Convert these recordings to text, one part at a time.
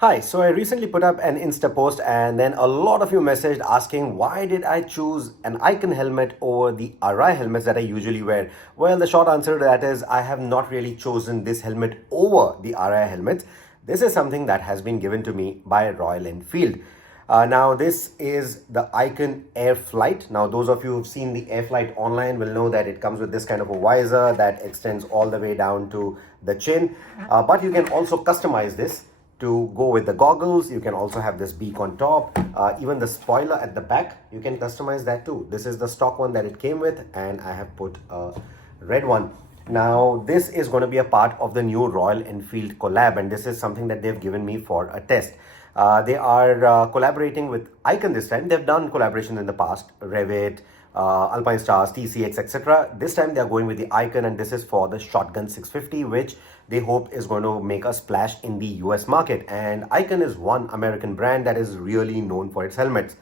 Hi, so I recently put up an Insta post and then a lot of you messaged asking why did I choose an Icon helmet over the RI helmets that I usually wear? Well, the short answer to that is I have not really chosen this helmet over the RI helmets. This is something that has been given to me by Royal Enfield. Now, this is the Icon Airflite. Now, those of you who've seen the Airflite online will know that it comes with this kind of a visor that extends all the way down to the chin. But you can also customize this to go with the goggles. You can also have this beak on top, even the spoiler at the back, you can customize that too. This is the stock one that it came with, and I have put a red one. Now this is going to be a part of the new Royal Enfield collab, and this is something that they've given me for a test. They are collaborating with Icon this time. They've done collaborations in the past, Revit, Alpine Stars, TCX, etc. This time they are going with the Icon, and this is for the Shotgun 650, which they hope is going to make a splash in the US market. And Icon is one American brand that is really known for its helmets.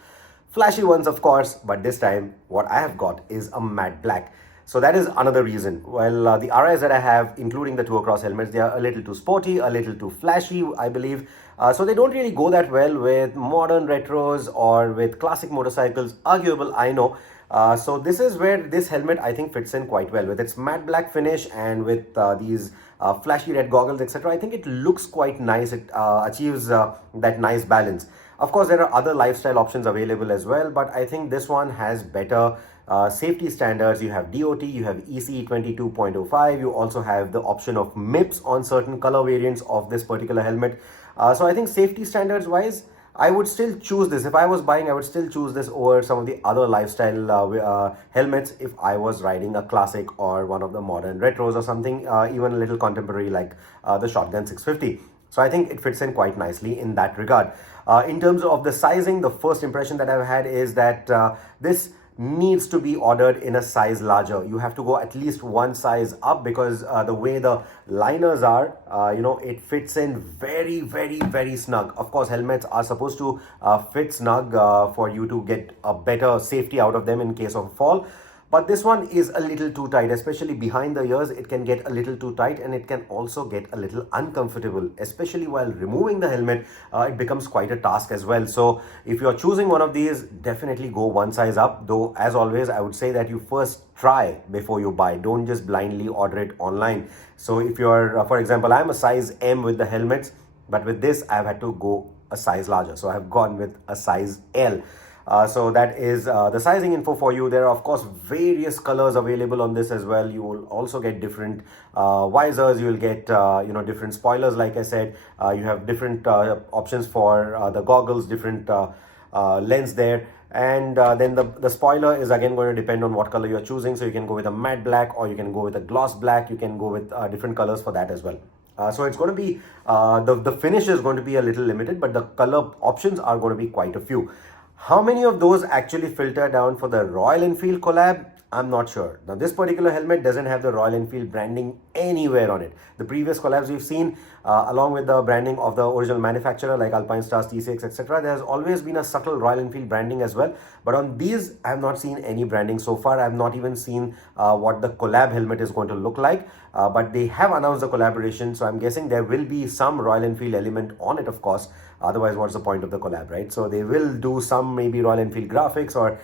Flashy ones, of course, but this time what I have got is a matte black. So that is another reason. Well, the RIs that I have, including the Tour Cross helmets, they are a little too sporty, a little too flashy, I believe. So they don't really go that well with modern retros or with classic motorcycles. Arguable, I know. So this is where this helmet I think fits in quite well with its matte black finish and with these flashy red goggles, etc. I think it looks quite nice. It achieves that nice balance. Of course, there are other lifestyle options available as well, but I think this one has better safety standards. You have DOT, you have ECE 22.05, you also have the option of MIPS on certain color variants of this particular helmet. So I think safety standards wise, I would still choose this. If I was buying, I would still choose this over some of the other lifestyle helmets if I was riding a classic or one of the modern retros or something, even a little contemporary like the Shotgun 650. So I think it fits in quite nicely in that regard. In terms of the sizing, the first impression that I've had is that this needs to be ordered in a size larger. You have to go at least one size up because the way the liners are, it fits in very, very, very snug. Of course, helmets are supposed to fit snug for you to get a better safety out of them in case of a fall. But this one is a little too tight, especially behind the ears. It can get a little too tight, and it can also get a little uncomfortable, especially while removing the helmet. It becomes quite a task as well. So if you're choosing one of these, definitely go one size up. Though, as always, I would say that you first try before you buy. Don't just blindly order it online. So if you're, for example, I'm a size M with the helmets, but with this, I've had to go a size larger. So I've gone with a size L. So that is the sizing info for you. There are of course various colors available on this as well. You will also get different visors. You will get different spoilers. Like I said, you have different options for the goggles, different lens there. And then the spoiler is again going to depend on what color you're choosing. So you can go with a matte black, or you can go with a gloss black. You can go with different colors for that as well. So it's going to be the finish is going to be a little limited, but the color options are going to be quite a few. How many of those actually filter down for the Royal Enfield collab? I'm not sure. Now, this particular helmet doesn't have the Royal Enfield branding anywhere on it. The previous collabs we've seen, along with the branding of the original manufacturer like Alpine Stars, TCX, etc., there has always been a subtle Royal Enfield branding as well. But on these, I have not seen any branding so far. I have not even seen what the collab helmet is going to look like. But they have announced the collaboration, so I'm guessing there will be some Royal Enfield element on it, of course. Otherwise, what's the point of the collab, right? So they will do some maybe Royal Enfield graphics or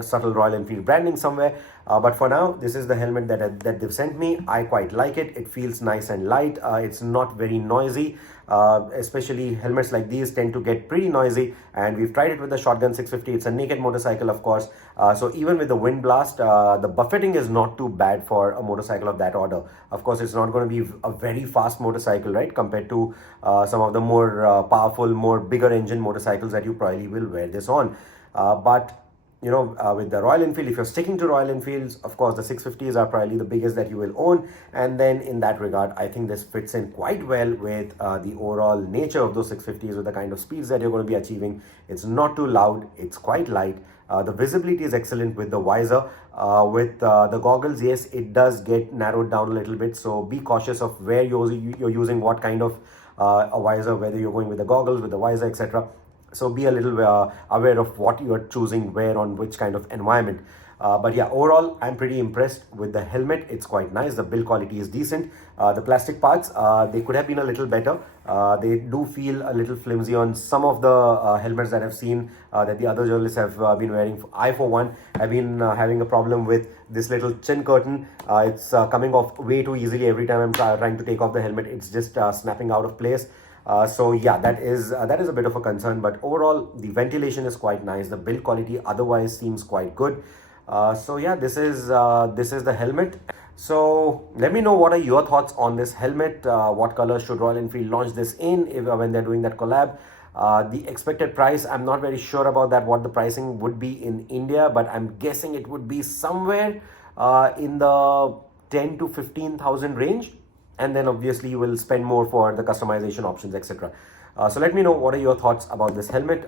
subtle Royal Enfield branding somewhere. But for now, this is the helmet that they've sent me. I quite like it. It feels nice and light. It's not very noisy. Especially helmets like these tend to get pretty noisy, and we've tried it with the Shotgun 650. It's a naked motorcycle, of course. So even with the wind blast, the buffeting is not too bad for a motorcycle of that order. Of course, it's not going to be a very fast motorcycle, right, compared to some of the more powerful, more bigger engine motorcycles that you probably will wear this on. But with the Royal Enfield, if you're sticking to Royal Enfields, of course, the 650s are probably the biggest that you will own. And then in that regard, I think this fits in quite well with the overall nature of those 650s, with the kind of speeds that you're going to be achieving. It's not too loud. It's quite light. The visibility is excellent with the visor. With the goggles, yes, it does get narrowed down a little bit. So be cautious of where you're using what kind of a visor, whether you're going with the goggles, with the visor, etc. So be a little aware of what you are choosing where on which kind of environment. But yeah, overall, I'm pretty impressed with the helmet. It's quite nice. The build quality is decent. The plastic parts, they could have been a little better. They do feel a little flimsy on some of the helmets that I've seen that the other journalists have been wearing. I, for one, have been having a problem with this little chin curtain. It's coming off way too easily every time I'm trying to take off the helmet. It's just snapping out of place. So yeah, that is a bit of a concern. But overall, the ventilation is quite nice. The build quality otherwise seems quite good. So yeah, this is the helmet. So let me know what are your thoughts on this helmet. What color should Royal Enfield launch this in if, when they're doing that collab? The expected price, I'm not very sure about that, what the pricing would be in India, but I'm guessing it would be somewhere in the 10 to 15,000 range. And then obviously you will spend more for the customization options, etc. So let me know what are your thoughts about this helmet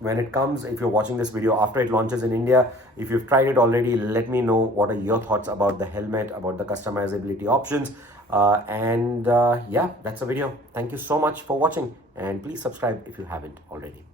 when it comes. If you're watching this video after it launches in India, if you've tried it already, let me know what are your thoughts about the helmet, about the customizability options. Yeah, that's the video. Thank you so much for watching, and please subscribe if you haven't already.